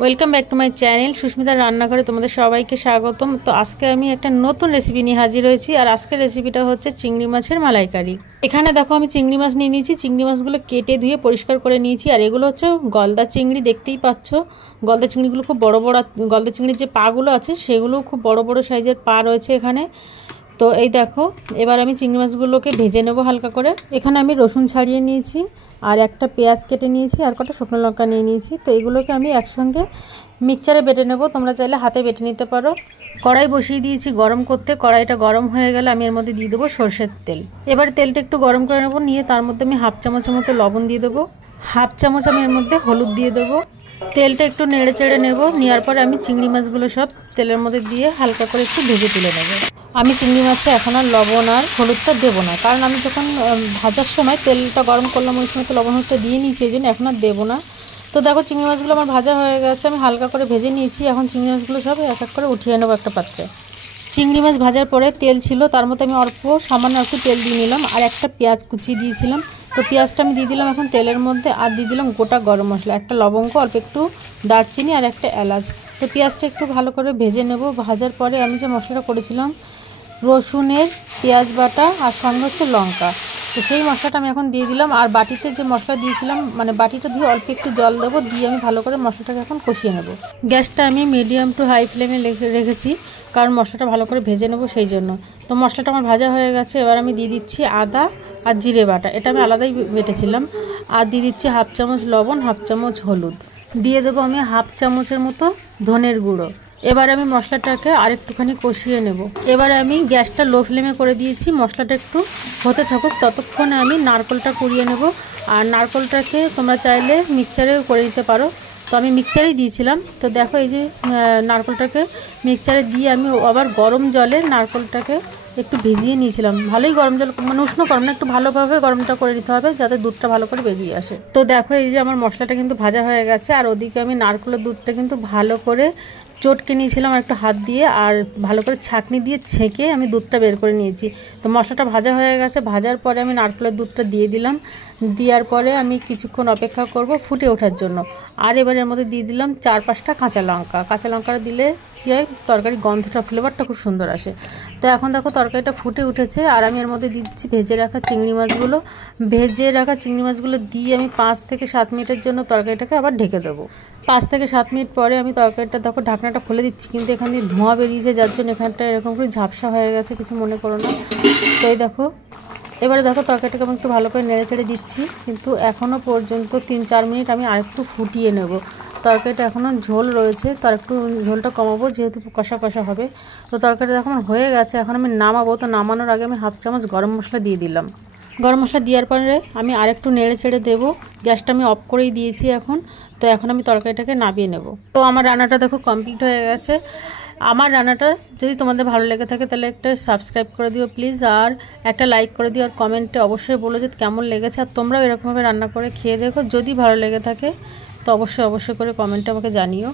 Welcome back to my channel সুস্মিতার রান্নাঘরে তোমাদের সবাইকে স্বাগতম। তো আজকে আমি একটা নতুন রেসিপি নিয়ে হাজির হয়েছি। আর আজকের রেসিপিটা হচ্ছে চিংড়ি মাছের মালাইকারি। এখানে দেখো আমি চিংড়ি মাছ নিয়ে নিয়েছি। চিংড়ি মাছগুলো কেটে ধুয়ে পরিষ্কার করে নিয়েছি। আর এগুলো হচ্ছে গলদা চিংড়ি, দেখতেই পাচ্ছ। গলদা চিংড়িগুলো খুব বড় বড়, গলদা চিংড়ির যে পাগুলো আছে সেগুলো খুব বড় বড় সাইজের পা রয়েছে এখানে। তো এই দেখো, এবার আমি চিংড়ি মাছগুলোকে ভেজে নেব হালকা করে। এখানে আমি রসুন ছাড়িয়ে নিয়েছি, আর একটা পেঁয়াজ কেটে নিয়েছি, আর কটা শুকনো লঙ্কা নিয়ে নিয়েছি। তো এগুলোকে আমি একসঙ্গে মিক্সচারে বেটে নেব, তোমরা চাইলে হাতে বেটে নিতে পারো। কড়াই বসিয়ে দিয়েছি গরম করতে। কড়াইটা গরম হয়ে গেলে আমি এর মধ্যে দিয়ে দেবো সরষের তেল। এবার তেলটা একটু গরম করে নেবো, নিয়ে তার মধ্যে আমি হাফ চামচের মতো লবণ দিয়ে দেবো, হাফ চামচ আমি এর মধ্যে হলুদ দিয়ে দেবো। তেলটা একটু নেড়ে চেড়ে নেবো। নেওয়ার পরে আমি চিংড়ি মাছগুলো সব তেলের মধ্যে দিয়ে হালকা করে একটু ভেজে তুলে নেবো। আমি চিংড়ি মাছে এখন আর লবণ আর হলুদটা দেবো না, কারণ আমি যখন ভাজার সময় তেলটা গরম করলাম ওই সময় তো লবণ হলুদটা দিয়ে নিয়েছি, এই জন্য এখন আর দেবো না। তো দেখো চিংড়ি মাছগুলো আমার ভাজা হয়ে গেছে, আমি হালকা করে ভেজে নিয়েছি। এখন চিংড়ি মাছগুলো সব এক এক করে উঠিয়ে নেবো একটা পাত্রে। চিংড়ি মাছ ভাজার পরে তেল ছিল, তার মধ্যে আমি সামান্য একটু তেল দিয়ে নিলাম, আর একটা পেঁয়াজ কুচিয়ে দিয়েছিলাম। তো পেঁয়াজটা আমি দিয়ে দিলাম এখন তেলের মধ্যে, আর দিয়ে দিলাম গোটা গরম মশলা, একটা লবঙ্গ, অল্প একটু দারচিনি আর একটা এলাচ। তো পেঁয়াজটা একটু ভালো করে ভেজে নেব। ভাজার পরে আমি যে মশলাটা করেছিলাম রসুনের, পেঁয়াজ বাটা আর সঙ্গে হচ্ছে লঙ্কা, তো সেই মশলাটা আমি এখন দিয়ে দিলাম। আর বাটিতে যে মশলা দিয়েছিলাম, মানে বাটিটা দিয়ে অল্প একটু জল দেবো, দিয়ে আমি ভালো করে মশলাটাকে এখন কষিয়ে নেব। গ্যাসটা আমি মিডিয়াম টু হাই ফ্লেমে রেখেছি, কারণ মশলাটা ভালো করে ভেজে নেব সেই জন্য। তো মশলাটা আমার ভাজা হয়ে গেছে। এবার আমি দিয়ে দিচ্ছি আদা আর জিরে বাটা, এটা আমি আলাদাই বেটেছিলাম। আর দিয়ে দিচ্ছি হাফ চামচ লবণ, হাফ চামচ হলুদ, দিয়ে দেবো আমি হাফ চামচের মতো ধনের গুঁড়ো। এবার আমি মশলাটাকে আরেকটুখানি কষিয়ে নেব। এবারে আমি গ্যাসটা লো ফ্লেমে করে দিয়েছি, মশলাটা একটু হতে থাকুক, ততক্ষণে আমি নারকেলটা কুড়িয়ে নেব। আর নারকেলটাকে তোমরা চাইলে মিক্সচারেও করে দিতে পারো, তো আমি মিক্সচারেই দিয়েছিলাম। তো দেখো এই যে নারকেলটাকে মিক্সচারে দিয়ে আমি আবার গরম জলে নারকেলটাকে একটু ভিজিয়ে নিয়েছিলাম। ভালোই গরম জল, মানে উষ্ণ গরম না, একটু ভালোভাবে গরমটা করে দিতে হবে যাতে দুধটা ভালো করে বেরিয়ে আসে। তো দেখো এই যে আমার মশলাটা কিন্তু ভাজা হয়ে গেছে, আর ওদিকে আমি নারকেলের দুধটা কিন্তু ভালো করে চটকে নিয়েছিলাম একটু হাত দিয়ে, আর ভালো করে ছাঁকনি দিয়ে ছেঁকে আমি দুধটা বের করে নিয়েছি। তো মশলাটা ভাজা হয়ে গেছে। ভাজার পরে আমি নারকেলের দুধটা দিয়ে দিলাম। দেওয়ার পরে আমি কিছুক্ষণ অপেক্ষা করব ফুটে ওঠার জন্য। আর এবার এর মধ্যে দিয়ে দিলাম 4-5টা কাঁচা লঙ্কা। কাঁচা লঙ্কাটা দিলে কী হয়, তরকারি গন্ধটা, ফ্লেভারটা খুব সুন্দর আসে। তো এখন দেখো তরকারিটা ফুটে উঠেছে, আর আমি এর মধ্যে দিচ্ছি ভেজে রাখা চিংড়ি মাছগুলো। ভেজে রাখা চিংড়ি মাছগুলো দিয়ে আমি 5 থেকে 7 মিনিটের জন্য তরকারিটাকে আবার ঢেকে দেবো। 5 থেকে 7 মিনিট পরে আমি তরকারিটা দেখো ঢাকনাটা খুলে দিচ্ছি, কিন্তু এখান দিয়ে ধোঁয়া বেরিয়েছে, যার জন্য এখানটা এরকম করে ঝাপসা হয়ে গেছে, কিছু মনে করো না। তো এই দেখো, এবারে দেখো তরকারিটাকে আমি একটু ভালো করে নেড়ে চেড়ে দিচ্ছি, কিন্তু এখনও পর্যন্ত 3-4 মিনিট আমি আরেকটু ফুটিয়ে নেব। তরকারিটা এখনও ঝোল রয়েছে, তো একটু ঝোলটা কমাবো, যেহেতু কষা কষা হবে। তো তরকারিটা এখন হয়ে গেছে, এখন আমি নামাবো। তো নামানোর আগে আমি হাফ চামচ গরম মশলা দিয়ে দিলাম। গরম মশলা দেওয়ার পরে আমি আরেকটু নেড়ে চেড়ে দেবো। গ্যাসটা আমি অফ করেই দিয়েছি এখন। তো এখন আমি তরকারিটাকে নামিয়ে নেব। তো আমার রান্নাটা দেখো কমপ্লিট হয়ে গেছে। আমার রান্নাটা যদি তোমাদের ভালো লেগে থাকে তাহলে একটা সাবস্ক্রাইব করে দিও প্লিজ, আর একটা লাইক করে দিও, আর কমেন্টে অবশ্যই বলো যে কেমন লেগেছে। আর তোমরাও এরকমভাবে রান্না করে খেয়ে দেখো, যদি ভালো লেগে থাকে তো অবশ্যই করে কমেন্টে আমাকে জানিও।